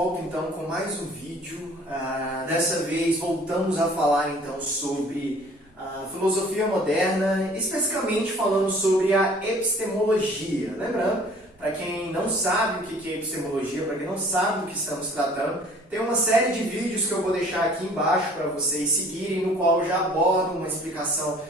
volta então com mais um vídeo. Dessa vez voltamos a falar então sobre a filosofia moderna, especificamente falando sobre a epistemologia. Lembrando, para quem não sabe o que é epistemologia, para quem não sabe do que estamos tratando, tem uma série de vídeos que eu vou deixar aqui embaixo para vocês seguirem, no qual eu já abordo uma explicação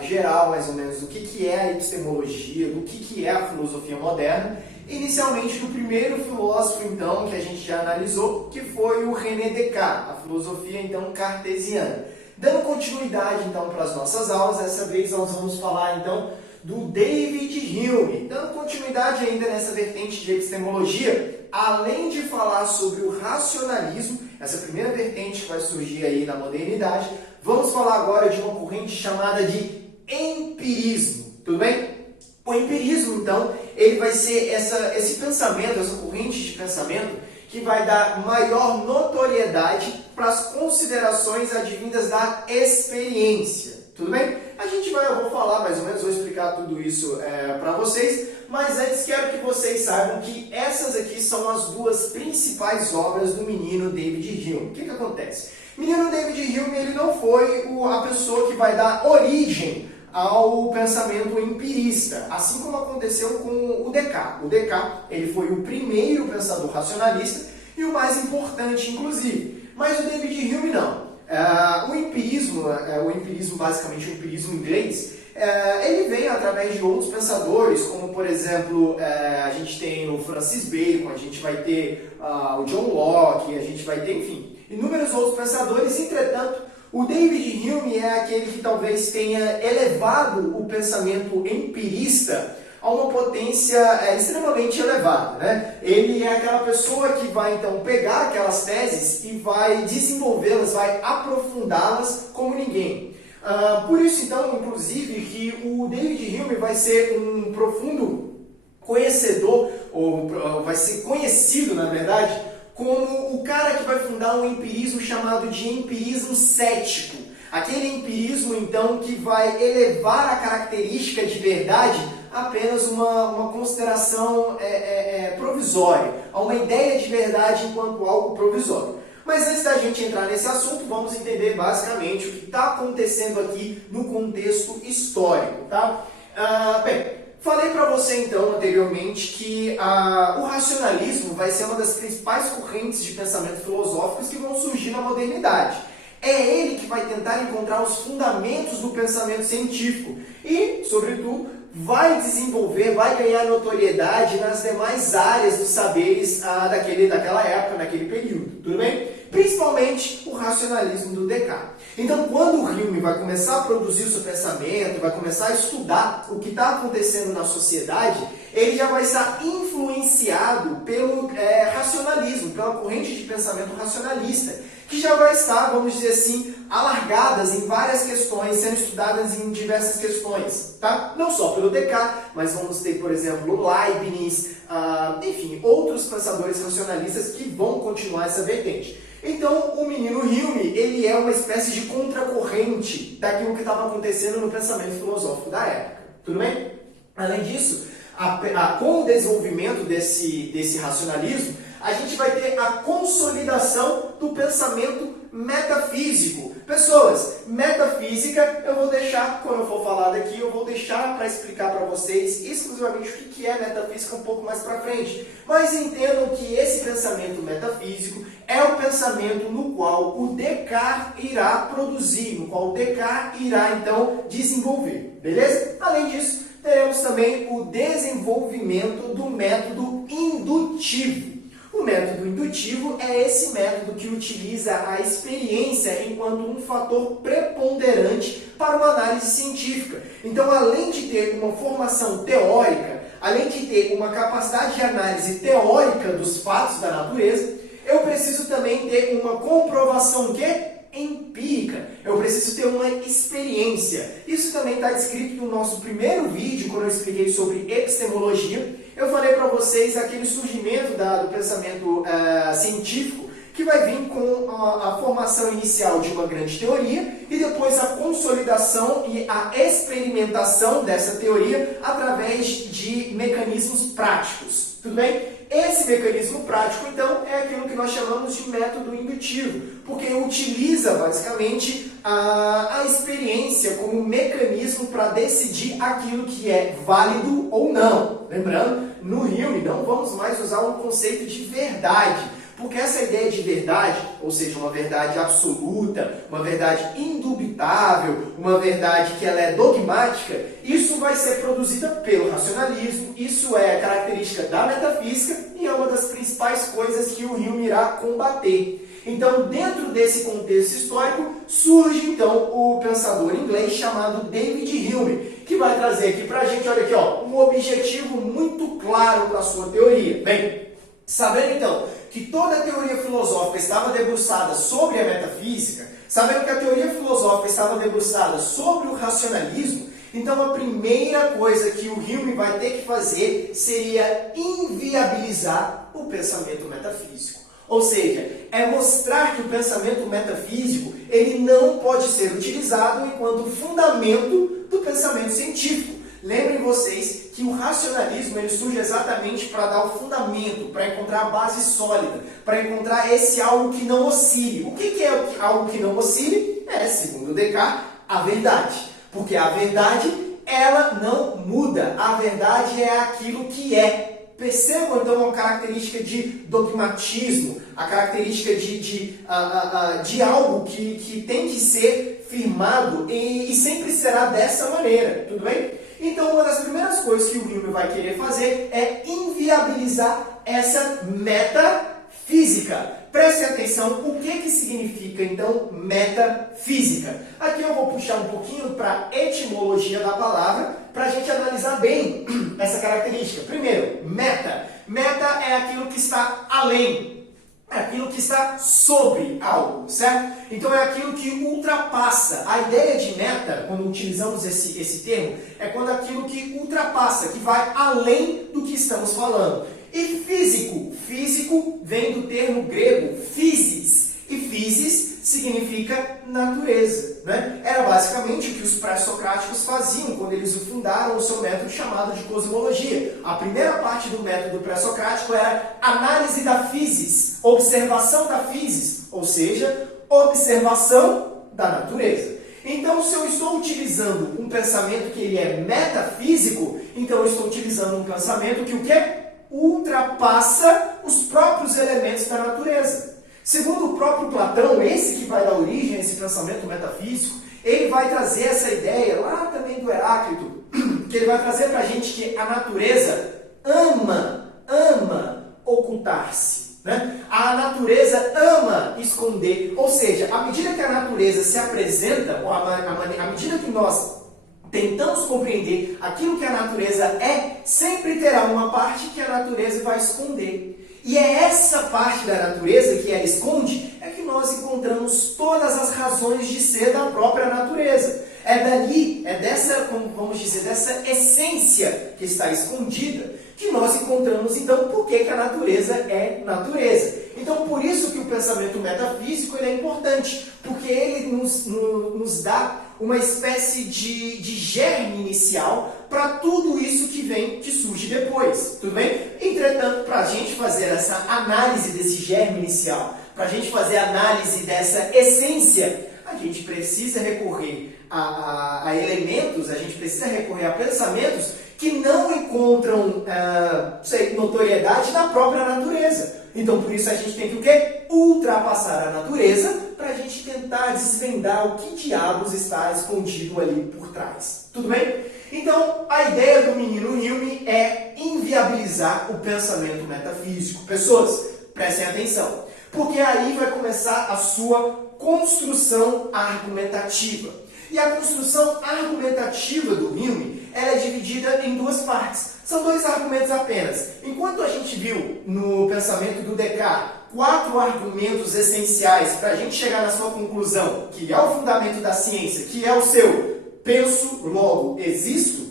geral, mais ou menos, do que é a epistemologia, do que é a filosofia moderna. Inicialmente do primeiro filósofo, então, que a gente já analisou, que foi o René Descartes, a filosofia, então, cartesiana. Dando continuidade, então, para as nossas aulas, dessa vez nós vamos falar, então, do David Hume. Dando continuidade ainda nessa vertente de epistemologia, além de falar sobre o racionalismo, essa primeira vertente que vai surgir aí na modernidade, vamos falar agora de uma corrente chamada de empirismo. Tudo bem? O empirismo, então, ele vai ser esse pensamento, essa corrente de pensamento que vai dar maior notoriedade para as considerações advindas da experiência. Tudo bem? Eu vou falar mais ou menos, vou explicar tudo isso para vocês, mas antes quero que vocês saibam que essas aqui são as duas principais obras do menino David Hume. O que acontece? O menino David Hume, ele não foi a pessoa que vai dar origem ao pensamento empirista, assim como aconteceu com o Descartes. O Descartes, ele foi o primeiro pensador racionalista e o mais importante, inclusive. Mas o David Hume não. O empirismo basicamente o empirismo inglês, ele vem através de outros pensadores, como por exemplo, a gente tem o Francis Bacon, a gente vai ter o John Locke, a gente vai ter, enfim, inúmeros outros pensadores. Entretanto, o David Hume é aquele que talvez tenha elevado o pensamento empirista a uma potência extremamente elevada, né? Ele é aquela pessoa que vai então pegar aquelas teses e vai desenvolvê-las, vai aprofundá-las como ninguém. Por isso então, inclusive, que o David Hume vai ser um profundo conhecedor, ou vai ser conhecido, na verdade, como o cara que vai fundar um empirismo chamado de empirismo cético. Aquele empirismo, então, que vai elevar a característica de verdade a apenas uma consideração provisória, a uma ideia de verdade enquanto algo provisório. Mas antes da gente entrar nesse assunto, vamos entender basicamente o que está acontecendo aqui no contexto histórico, tá? Bem, falei para você então anteriormente que o racionalismo vai ser uma das principais correntes de pensamento filosóficos que vão surgir na modernidade. É ele que vai tentar encontrar os fundamentos do pensamento científico e, sobretudo, vai desenvolver, vai ganhar notoriedade nas demais áreas dos saberes daquela época, naquele período. Tudo bem? Principalmente o racionalismo do Descartes. Então, quando o Hume vai começar a produzir o seu pensamento, vai começar a estudar o que está acontecendo na sociedade, ele já vai estar influenciado pelo racionalismo, pela corrente de pensamento racionalista, que já vai estar, vamos dizer assim, alargadas em várias questões, sendo estudadas em diversas questões, tá? Não só pelo Descartes, mas vamos ter, por exemplo, Leibniz, enfim, outros pensadores racionalistas que vão continuar essa vertente. Então, o menino Hume, ele é uma espécie de contracorrente daquilo que estava acontecendo no pensamento filosófico da época. Tudo bem? Além disso, com o desenvolvimento desse racionalismo, a gente vai ter a consolidação do pensamento metafísico. Pessoas, metafísica, eu vou deixar, quando eu for falar daqui, eu vou deixar para explicar para vocês exclusivamente o que é metafísica um pouco mais para frente. Mas entendam que esse pensamento metafísico é o pensamento no qual o Descartes irá produzir, no qual o Descartes irá, então, desenvolver. Beleza? Além disso, teremos também o desenvolvimento do método indutivo. O método indutivo é esse método que utiliza a experiência enquanto um fator preponderante para uma análise científica. Então, além de ter uma formação teórica, além de ter uma capacidade de análise teórica dos fatos da natureza, eu preciso também ter uma comprovação empírica. Eu preciso ter uma experiência. Isso também está descrito no nosso primeiro vídeo, quando eu expliquei sobre epistemologia. Eu falei para vocês aquele surgimento do pensamento científico, que vai vir com a formação inicial de uma grande teoria e depois a consolidação e a experimentação dessa teoria através de mecanismos práticos. Tudo bem? Esse mecanismo prático, então, é aquilo que nós chamamos de método indutivo, porque utiliza, basicamente, a experiência como mecanismo para decidir aquilo que é válido ou não. Lembrando, no Hume não vamos mais usar um conceito de verdade, porque essa ideia de verdade, ou seja, uma verdade absoluta, uma verdade indubitável, uma verdade que ela é dogmática, isso vai ser produzida pelo racionalismo, isso é característica da metafísica e é uma das principais coisas que o Hume irá combater. Então, dentro desse contexto histórico, surge então o pensador inglês chamado David Hume, que vai trazer aqui para a gente, olha aqui, ó, um objetivo muito claro para a sua teoria. Bem, sabendo então que toda a teoria filosófica estava debruçada sobre a metafísica, sabendo que a teoria filosófica estava debruçada sobre o racionalismo, então a primeira coisa que o Hume vai ter que fazer seria inviabilizar o pensamento metafísico. Ou seja, é mostrar que o pensamento metafísico ele não pode ser utilizado enquanto fundamento do pensamento científico. Lembrem vocês que o racionalismo ele surge exatamente para dar o fundamento, para encontrar a base sólida, para encontrar esse algo que não oscile. O que é algo que não oscile? É, segundo Descartes, a verdade. Porque a verdade, ela não muda. A verdade é aquilo que é. Percebam, então, a característica de dogmatismo, a característica de algo que tem que ser firmado e sempre será dessa maneira, tudo bem? Então, uma das primeiras coisas que o Hume vai querer fazer é inviabilizar essa metafísica. Prestem atenção, o que significa, então, metafísica? Aqui eu vou puxar um pouquinho para a etimologia da palavra, para a gente analisar bem essa característica. Primeiro, meta. Meta é aquilo que está além, é aquilo que está sobre algo, certo? Então é aquilo que ultrapassa. A ideia de meta, quando utilizamos esse termo, é quando aquilo que ultrapassa, que vai além do que estamos falando. E físico. Físico vem do termo grego physis. E physis significa natureza, né? Era basicamente o que os pré-socráticos faziam quando eles fundaram o seu método chamado de cosmologia. A primeira parte do método pré-socrático era análise da physis, observação da physis, ou seja, observação da natureza. Então, se eu estou utilizando um pensamento que ele é metafísico, então eu estou utilizando um pensamento que o quê? Ultrapassa os próprios elementos da natureza. Segundo o próprio Platão, esse que vai dar origem a esse pensamento metafísico, ele vai trazer essa ideia lá também do Heráclito, que ele vai trazer para a gente que a natureza ama ocultar-se, né? A natureza ama esconder, ou seja, à medida que a natureza se apresenta, ou à medida que nós tentamos compreender aquilo que a natureza é, sempre terá uma parte que a natureza vai esconder. E é essa parte da natureza que ela esconde é que nós encontramos todas as razões de ser da própria natureza. É dali, é dessa, como vamos dizer, dessa essência que está escondida que nós encontramos, então, por que a natureza é natureza. Então, por isso que o pensamento metafísico ele é importante, porque ele nos dá uma espécie de germe inicial para tudo isso que surge depois, tudo bem? Entretanto, para a gente fazer essa análise desse germe inicial, para a gente fazer a análise dessa essência, a gente precisa recorrer a elementos, a gente precisa recorrer a pensamentos que não encontram notoriedade na própria natureza. Então, por isso a gente tem que o quê? Ultrapassar a natureza para a gente tentar desvendar o que diabos está escondido ali por trás. Tudo bem? Então, a ideia do menino Hume é inviabilizar o pensamento metafísico. Pessoas, prestem atenção, porque aí vai começar a sua construção argumentativa. E a construção argumentativa do Hume ela é dividida em duas partes. São dois argumentos apenas. Enquanto a gente viu no pensamento do Descartes 4 argumentos essenciais para a gente chegar na sua conclusão, que é o fundamento da ciência, que é o seu penso, logo existo,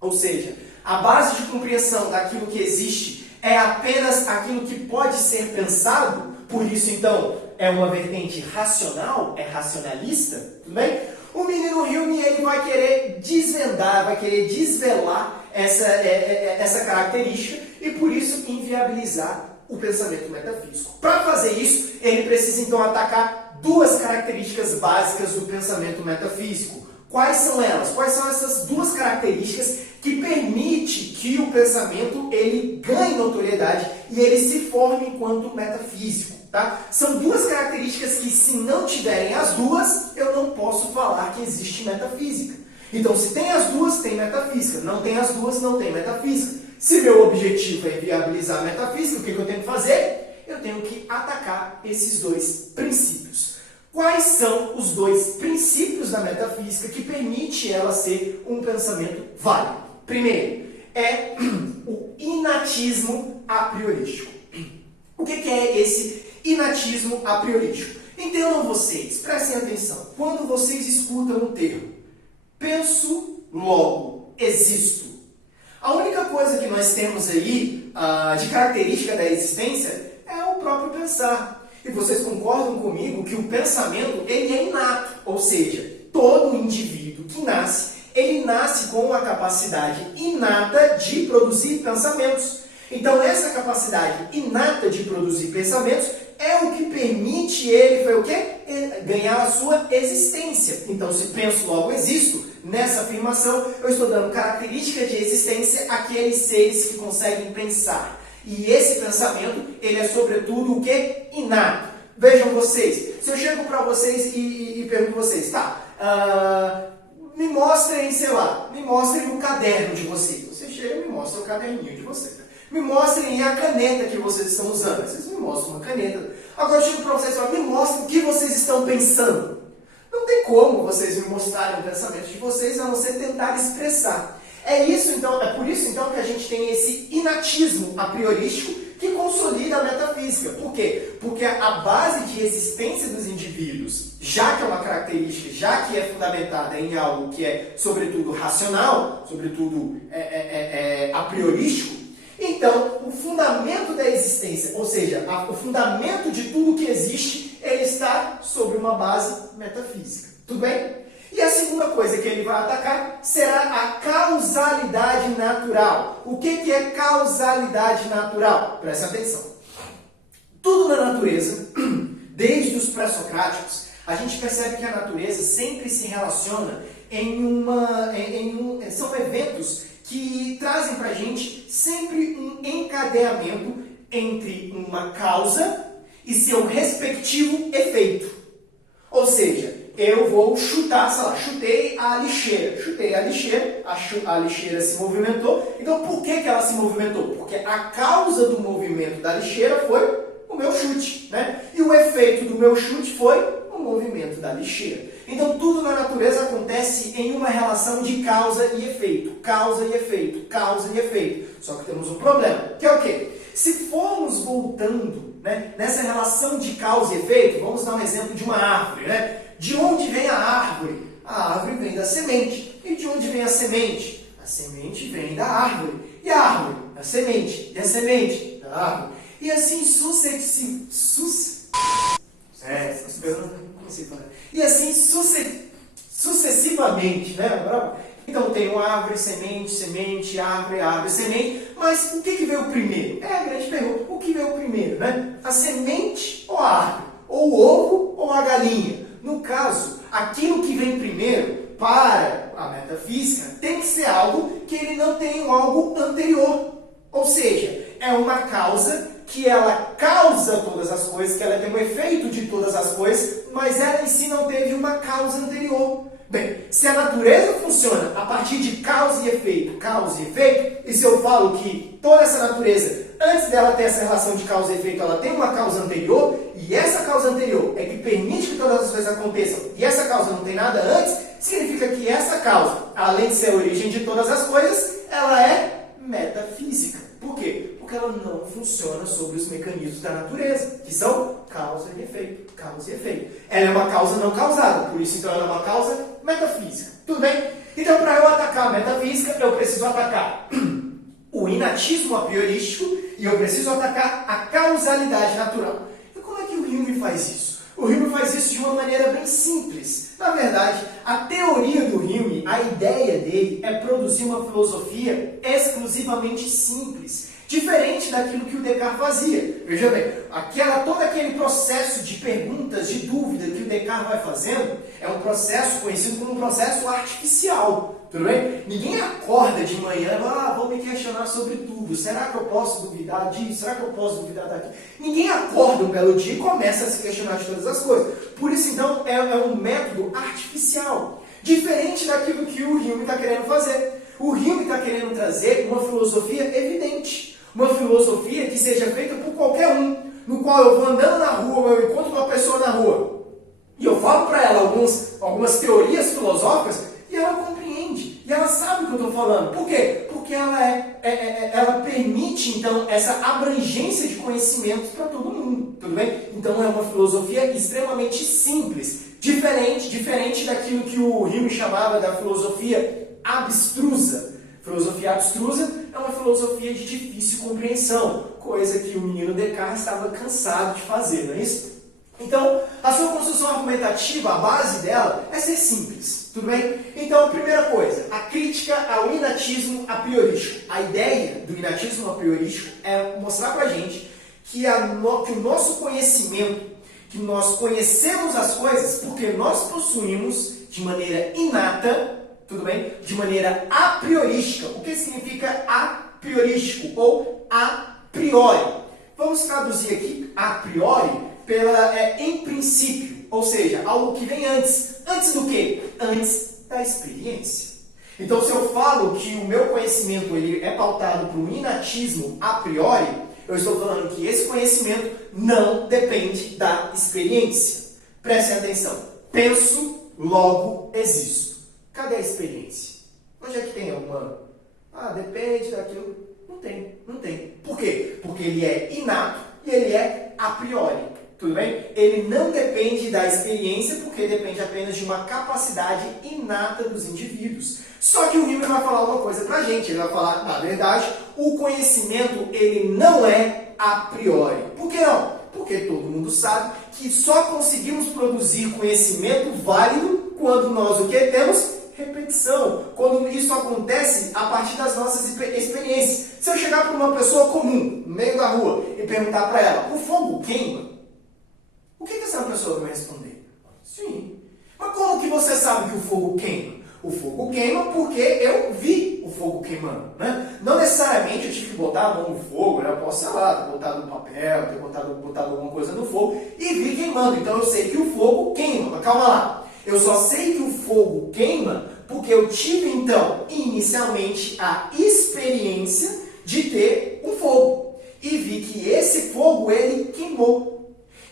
ou seja, a base de compreensão daquilo que existe é apenas aquilo que pode ser pensado, por isso então é uma vertente racional, é racionalista, tudo bem? O menino Hume ele vai querer desvendar, vai querer desvelar essa característica e, por isso, inviabilizar o pensamento metafísico. Para fazer isso, ele precisa, então, atacar duas características básicas do pensamento metafísico. Quais são elas? Quais são essas duas características que permitem que o pensamento ele ganhe notoriedade e ele se forme enquanto metafísico? Tá? São duas características que, se não tiverem as duas, eu não posso falar que existe metafísica. Então, se tem as duas, tem metafísica. Não tem as duas, não tem metafísica. Se meu objetivo é viabilizar a metafísica, o que eu tenho que fazer? Eu tenho que atacar esses dois princípios. Quais são os dois princípios da metafísica que permite ela ser um pensamento válido? Primeiro, é o inatismo a priorístico. O que é esse inatismo a priorístico? Entendam vocês, prestem atenção. Quando vocês escutam o termo penso, logo, existo, a única coisa que nós temos aí de característica da existência é o próprio pensar. E vocês concordam comigo que o pensamento ele é inato, ou seja, todo indivíduo que nasce, ele nasce com a capacidade inata de produzir pensamentos. Então, essa capacidade inata de produzir pensamentos é o que permite ele, foi o quê? Ganhar a sua existência. Então, se penso, logo existo, nessa afirmação eu estou dando característica de existência àqueles seres que conseguem pensar. E esse pensamento, ele é sobretudo o quê? Inato. Vejam vocês, se eu chego para vocês e pergunto a vocês, me mostrem, sei lá, me mostrem o caderno de vocês. Você chega e me mostra o caderninho de vocês. Me mostrem a caneta que vocês estão usando. Vocês me mostram uma caneta. Agora eu chego para vocês e falo, me mostrem o que vocês estão pensando. Não tem como vocês me mostrarem o pensamento de vocês, a não ser tentar expressar. É por isso então que a gente tem esse inatismo a priorístico que consolida a metafísica. Por quê? Porque a base de existência dos indivíduos, já que é uma característica, já que é fundamentada em algo que é sobretudo racional, sobretudo a priorístico, então o fundamento da existência, ou seja, o fundamento de tudo que existe, ele está sobre uma base metafísica. Tudo bem? E a segunda coisa que ele vai atacar será a causalidade natural. O que é causalidade natural? Presta atenção. Tudo na natureza, desde os pré-socráticos, a gente percebe que a natureza sempre se relaciona são eventos que trazem para a gente sempre um encadeamento entre uma causa e seu respectivo efeito. Ou seja, eu vou chutar, sei lá, chutei a lixeira, a lixeira se movimentou. Então, por que ela se movimentou? Porque a causa do movimento da lixeira foi o meu chute, né? E o efeito do meu chute foi o movimento da lixeira. Então, tudo na natureza acontece em uma relação de causa e efeito, causa e efeito, causa e efeito. Só que temos um problema, que é o quê? Se formos voltando, né, nessa relação de causa e efeito, vamos dar um exemplo de uma árvore, né? De onde vem a árvore? A árvore vem da semente. E de onde vem a semente? A semente vem da árvore. E a árvore? Da semente. E a semente? Da árvore. E assim sucessivamente, né? Então tem árvore, semente, árvore, semente. Mas o que veio primeiro? É a grande pergunta. O que veio primeiro, né? A semente ou a árvore? Ou o ovo ou a galinha? No caso, aquilo que vem primeiro para a metafísica tem que ser algo que ele não tem algo anterior. Ou seja, é uma causa que ela causa todas as coisas, que ela tem um efeito de todas as coisas, mas ela em si não teve uma causa anterior. Bem, se a natureza funciona a partir de causa e efeito, e se eu falo que toda essa natureza, antes dela ter essa relação de causa e efeito, ela tem uma causa anterior, e essa causa anterior é que permite que todas as coisas aconteçam, e essa causa não tem nada antes, significa que essa causa, além de ser a origem de todas as coisas, ela é metafísica. Por quê? Porque ela não funciona sobre os mecanismos da natureza, que são causa e efeito, causa e efeito. Ela é uma causa não causada, por isso então ela é uma causa metafísica. Tudo bem? Então, para eu atacar a metafísica, eu preciso atacar o inatismo a priorístico e eu preciso atacar a causalidade natural. E como é que o Hume faz isso? O Hume faz isso de uma maneira bem simples. Na verdade, a teoria do Hume, a ideia dele é produzir uma filosofia exclusivamente simples, diferente daquilo que o Descartes fazia. Veja bem, todo aquele processo de perguntas, de dúvida que o Descartes vai fazendo, é um processo conhecido como um processo artificial. Tudo bem? Ninguém acorda de manhã e vou me questionar sobre tudo. Será que eu posso duvidar disso? Será que eu posso duvidar daquilo? Ninguém acorda um belo dia e começa a se questionar de todas as coisas. Por isso, então, é um método artificial. Diferente daquilo que o Hume está querendo fazer. O Hume está querendo trazer uma filosofia evidente. Uma filosofia que seja feita por qualquer um. No qual eu vou andando na rua, eu encontro uma pessoa na rua. E eu falo para ela algumas teorias filosóficas e ela compreende. E ela sabe o que eu estou falando. Por quê? Porque ela permite, então, essa abrangência de conhecimentos para todo mundo. Tudo bem? Então é uma filosofia extremamente simples. Diferente daquilo que o Hume chamava da filosofia abstrusa. Filosofia abstrusa é uma filosofia de difícil compreensão. Coisa que o menino Descartes estava cansado de fazer, não é isso? Então, a sua construção argumentativa, a base dela, é ser simples, tudo bem? Então, primeira coisa, a crítica ao inatismo a priorístico. A ideia do inatismo a priorístico é mostrar pra gente que o nosso conhecimento, que nós conhecemos as coisas porque nós possuímos de maneira inata, tudo bem? De maneira a priorística. O que significa a priorístico ou a priori? Vamos traduzir aqui a priori pela em princípio, ou seja, algo que vem antes. Antes do quê? Antes da experiência. Então, se eu falo que o meu conhecimento ele é pautado por um inatismo a priori, eu estou falando que esse conhecimento não depende da experiência. Prestem atenção. Penso, logo existo. Cadê a experiência? Onde é que tem alguma? Depende daquilo. Não tem. Por quê? Porque ele é inato e ele é a priori. Tudo bem? Ele não depende da experiência, porque depende apenas de uma capacidade inata dos indivíduos. Só que o Hume vai falar uma coisa pra gente. Ele vai falar, na verdade, o conhecimento ele não é a priori. Por que não? Porque todo mundo sabe que só conseguimos produzir conhecimento válido quando nós o que temos? Repetição. Quando isso acontece a partir das nossas experiências. Se eu chegar para uma pessoa comum, no meio da rua, e perguntar para ela, o fogo queima? O que essa pessoa vai responder? Sim. Mas como que você sabe que o fogo queima? O fogo queima porque eu vi o fogo queimando, né? Não necessariamente eu tive que botar a mão no fogo, né? Eu posso, sei lá, ter botado no papel, ter botado alguma coisa no fogo e vi queimando. Então eu sei que o fogo queima. Mas calma lá. Eu só sei que o fogo queima porque eu tive, então, inicialmente a experiência de ter um fogo. E vi que esse fogo, ele queimou.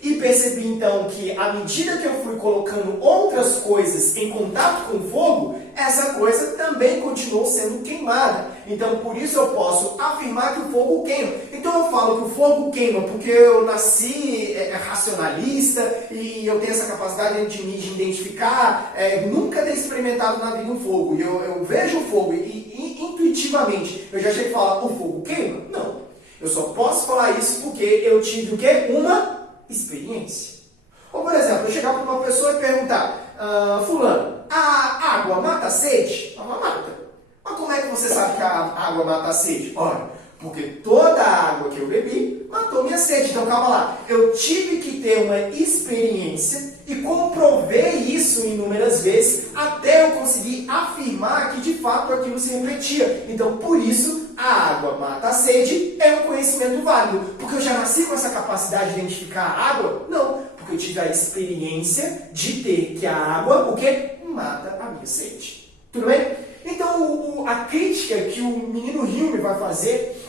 E percebi, então, que à medida que eu fui colocando outras coisas em contato com o fogo, essa coisa também continuou sendo queimada. Então, por isso eu posso afirmar que o fogo queima. Então, eu falo que o fogo queima porque eu nasci racionalista e eu tenho essa capacidade de me identificar, nunca ter experimentado na vida um fogo. E eu vejo o fogo e intuitivamente eu já chego a falar, o fogo queima? Não. Eu só posso falar isso porque eu tive o quê? Uma experiência. Ou, por exemplo, eu chegar para uma pessoa e perguntar, fulano, a água mata a sede? Ela mata. Mas como é que você sabe que a água mata a sede? Olha, porque toda a água que eu bebi matou minha sede. Então, calma lá. Eu tive que ter uma experiência e comprovei isso inúmeras vezes até eu conseguir afirmar que de fato aquilo se repetia. Então, por isso, a água mata a sede é um conhecimento válido. Porque eu já nasci com essa capacidade de identificar a água? Não. Porque eu tive a experiência de ter que a água, o quê? Mata a minha sede. Tudo bem? Então, a crítica que o menino Hume vai fazer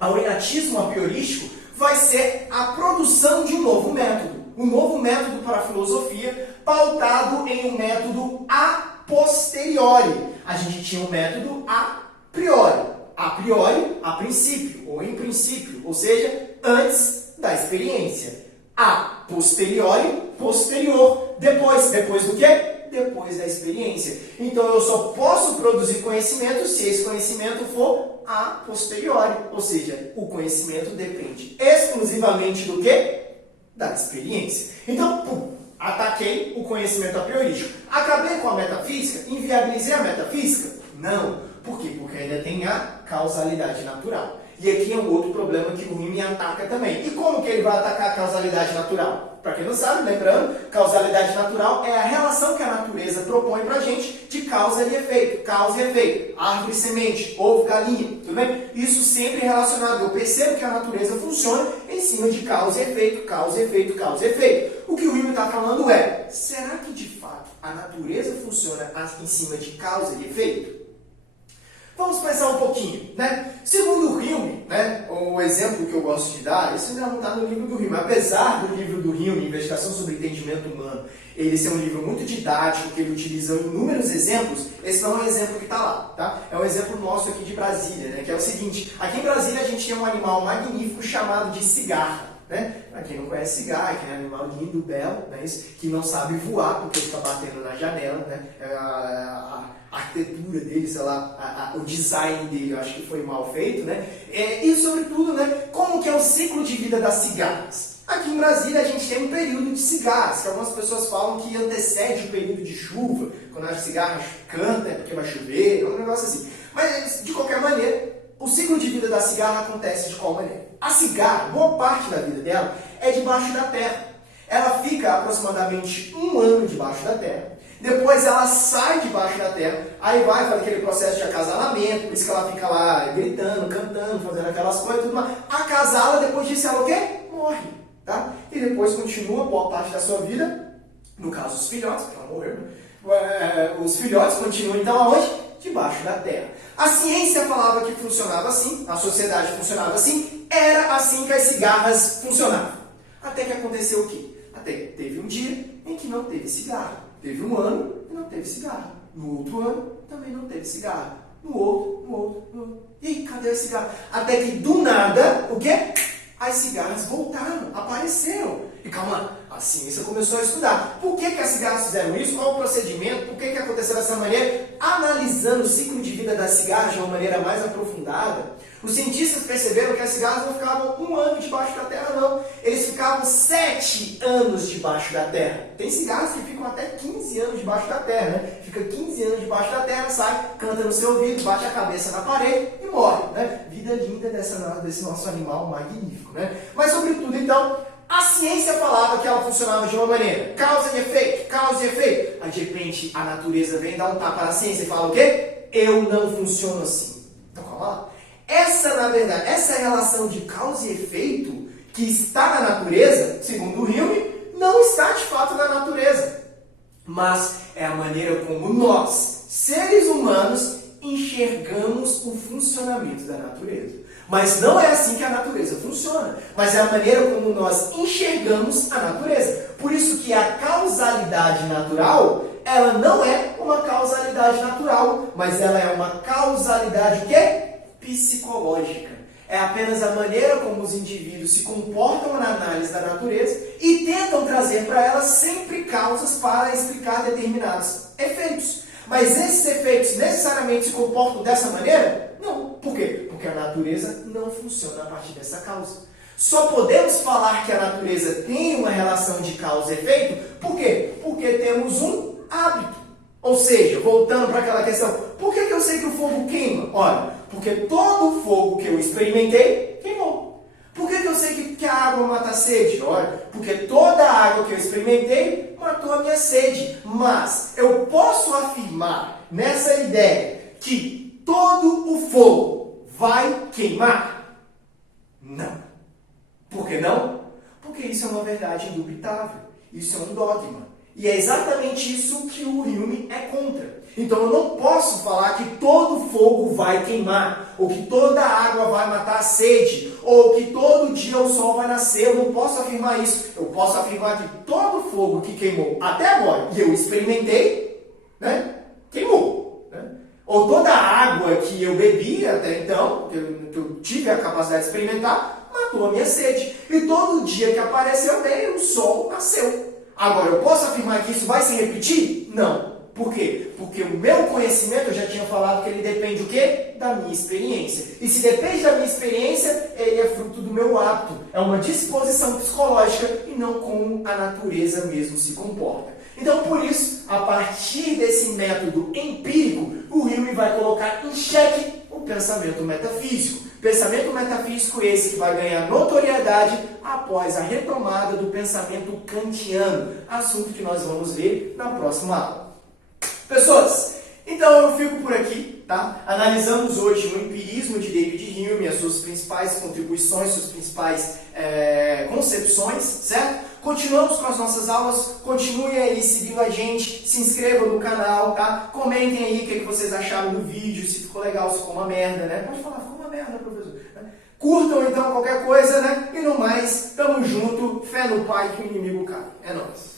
ao inatismo a priorístico vai ser a produção de um novo método. Um novo método para a filosofia pautado em um método a posteriori. A gente tinha um método a priori. A priori, a princípio, ou em princípio, ou seja, antes da experiência. A posteriori, posterior. Depois do quê? Depois da experiência. Então, eu só posso produzir conhecimento se esse conhecimento for a posteriori. Ou seja, o conhecimento depende exclusivamente do quê? Da experiência. Então, Ataquei o conhecimento a priorístico. Acabei com a metafísica? Inviabilizei a metafísica? Não. Por quê? Porque ainda tem a causalidade natural. E aqui é um outro problema que o Hume ataca também. E como que ele vai atacar a causalidade natural? Para quem não sabe, lembrando, causalidade natural é a relação que a natureza propõe para a gente de causa e efeito. Causa e efeito. Árvore e semente, ovo, galinha, tudo bem? Isso sempre relacionado. Eu percebo que a natureza funciona em cima de causa e efeito, causa e efeito, causa e efeito. O que o Hume está falando é, será que de fato a natureza funciona em cima de causa e efeito? Vamos pensar um pouquinho, né? Segundo o Hume, né, o exemplo que eu gosto de dar, isso ainda não está no livro do Hume, apesar do livro do Hume, Investigação sobre o Entendimento Humano, ele ser um livro muito didático, que ele utiliza inúmeros exemplos, esse não é um exemplo que está lá, tá? É um exemplo nosso aqui de Brasília, né, que é o seguinte, aqui em Brasília a gente tem um animal magnífico chamado de cigarra, né? Para quem não conhece cigarra, que é um animal lindo, belo, né, que não sabe voar porque fica batendo na janela, né? A arquitetura dele, sei lá, o design dele, eu acho que foi mal feito, né? E, sobretudo, né, como que é o ciclo de vida das cigarras? Aqui em Brasília a gente tem um período de cigarras, que algumas pessoas falam que antecede o período de chuva, quando as cigarras cantam é porque vai chover, é um negócio assim. Mas, de qualquer maneira, o ciclo de vida da cigarra acontece de qual maneira? A cigarra, boa parte da vida dela, é debaixo da terra. Ela fica aproximadamente 1 ano debaixo da terra. Depois ela sai debaixo da terra, aí vai fazer aquele processo de acasalamento, por isso que ela fica lá gritando, cantando, fazendo aquelas coisas, tudo mais. Acasala, depois disso ela o quê? Morre, tá? E depois continua boa parte da sua vida, no caso os filhotes, porque ela morreu, os filhotes continuam então aonde? Debaixo da terra. A ciência falava que funcionava assim, a sociedade funcionava assim, era assim que as cigarras funcionavam. Até que aconteceu o quê? Até que teve um dia em que não teve cigarra. Teve um ano e não teve cigarra. No outro ano também não teve cigarra. No outro. E cadê a cigarra? Até que do nada, o quê? As cigarras voltaram, apareceram. E calma lá, a ciência começou a estudar. Por que as cigarras fizeram isso? Qual o procedimento? Por que aconteceu dessa maneira? Analisando o ciclo de vida das cigarras de uma maneira mais aprofundada, os cientistas perceberam que as cigarras não ficavam 1 ano debaixo da terra, não. Eles ficavam 7 anos debaixo da terra. Tem cigarras que ficam até 15 anos debaixo da terra, né? Fica 15 anos debaixo da terra, sai, canta no seu ouvido, bate a cabeça na parede e morre, né? Vida linda desse nosso animal magnífico, né? Mas, sobretudo, então, a ciência falava que ela funcionava de uma maneira, causa e efeito, causa e efeito. Aí, de repente, a natureza vem dar um tapa na ciência e fala o quê? Eu não funciono assim. Então, calma lá. Na verdade, essa relação de causa e efeito que está na natureza, segundo o Hume, não está de fato na natureza. Mas é a maneira como nós, seres humanos, enxergamos o funcionamento da natureza. Mas não é assim que a natureza funciona, mas é a maneira como nós enxergamos a natureza. Por isso que a causalidade natural, ela não é uma causalidade natural, mas ela é uma causalidade o quê? Psicológica. É apenas a maneira como os indivíduos se comportam na análise da natureza e tentam trazer para ela sempre causas para explicar determinados efeitos. Mas esses efeitos necessariamente se comportam dessa maneira? Não. Por quê? Porque a natureza não funciona a partir dessa causa. Só podemos falar que a natureza tem uma relação de causa e efeito, por quê? Porque temos um hábito. Ou seja, voltando para aquela questão, por que eu sei que o fogo queima? Olha, porque todo fogo que eu experimentei, queimou. Por que eu sei que a água mata a sede? Olha, porque toda a água que eu experimentei matou a minha sede. Mas eu posso afirmar nessa ideia que todo o fogo vai queimar? Não. Por que não? Porque isso é uma verdade indubitável. Isso é um dogma. E é exatamente isso que o Hume é contra. Então eu não posso falar que todo fogo vai queimar, ou que toda água vai matar a sede, ou que todo dia o sol vai nascer. Eu não posso afirmar isso. Eu posso afirmar que todo fogo que queimou até agora, e eu experimentei, né, queimou. Né? Ou toda a água que eu bebi até então, que eu tive a capacidade de experimentar, matou a minha sede. E todo dia que apareceu bem, o sol nasceu. Agora, eu posso afirmar que isso vai se repetir? Não. Por quê? Porque o meu conhecimento, eu já tinha falado que ele depende o quê? Da minha experiência. E se depende da minha experiência, ele é fruto do meu hábito. É uma disposição psicológica e não como a natureza mesmo se comporta. Então, por isso, a partir desse método empírico, o Hume vai colocar em xeque o pensamento metafísico. Pensamento metafísico esse que vai ganhar notoriedade após a retomada do pensamento kantiano, assunto que nós vamos ver na próxima aula. Pessoas, então eu fico por aqui, tá? Analisamos hoje o empirismo de David Hume, as suas principais contribuições, suas principais concepções, certo? Continuamos com as nossas aulas, continue aí seguindo a gente, se inscreva no canal, tá? Comentem aí o que vocês acharam do vídeo, se ficou legal, se ficou uma merda, né? Pode falar, ficou uma merda, professor. Curtam então qualquer coisa, né? E no mais, tamo junto, fé no pai que o inimigo cai. É nóis.